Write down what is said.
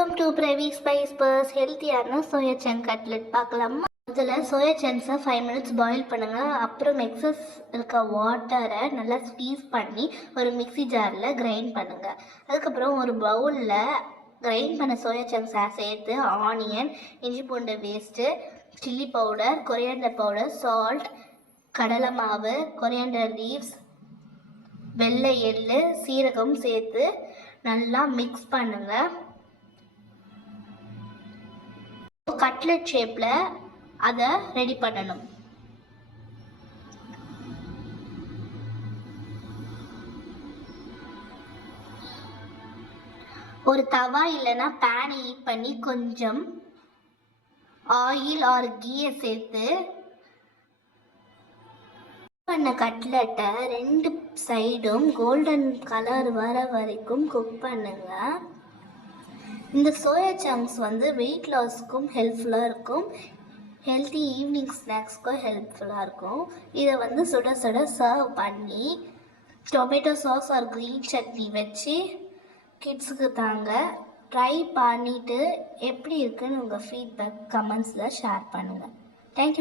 Welcome to Pravi spice பர்ஸ். ஹெல்த்தியான soya chunk cutlet பார்க்கலாமா? இதில் சோயா சங்க்ஸை 5 மினிட்ஸ் பாயில் பண்ணுங்கள். அப்புறம் எக்ஸஸ் இருக்க வாட்டரை நல்லா ஸ்க்வீஸ் பண்ணி ஒரு மிக்ஸி ஜாரில் கிரைண்ட் பண்ணுங்கள். அதுக்கப்புறம் ஒரு பவுலில் கிரைண்ட் பண்ண சோயா சங்க்ஸை சேர்த்து ஆனியன், இஞ்சி பூண்டு paste, chilli powder, coriander powder, salt, கடலை மாவு, கொரியாண்டர் லீவ்ஸ், வெள்ளை எள்ளு, சீரகம் சேர்த்து நல்லா மிக்ஸ் பண்ணுங்கள். கட்லெட் ஷேப்பில் அதை ரெடி பண்ணணும். ஒரு தவா இல்லைன்னா பேனை ஹீட் பண்ணி கொஞ்சம் ஆயில் ஆர் கீயை சேர்த்து பண்ண கட்லெட்டை 2 சைடும் கோல்டன் கலர் வர வரைக்கும் குக் பண்ணுங்க. இந்த சோயா சங்க்ஸ் வெயிட் லாஸ்க்கும் ஹெல்ப்ஃபுல்லாக இருக்கும், ஹெல்த்தி ஈவினிங் ஸ்நாக்ஸ்க்கும் ஹெல்ப்ஃபுல்லாக இருக்கும். இதை சுட சுட சர்வ் பண்ணி tomato sauce or green chutney வச்சு கிட்ஸுக்கு தாங்க. ட்ரை பண்ணிவிட்டு எப்படி இருக்குன்னு உங்கள் ஃபீட்பேக் கமெண்ட்ஸில் ஷேர் பண்ணுங்கள். தேங்க்யூ.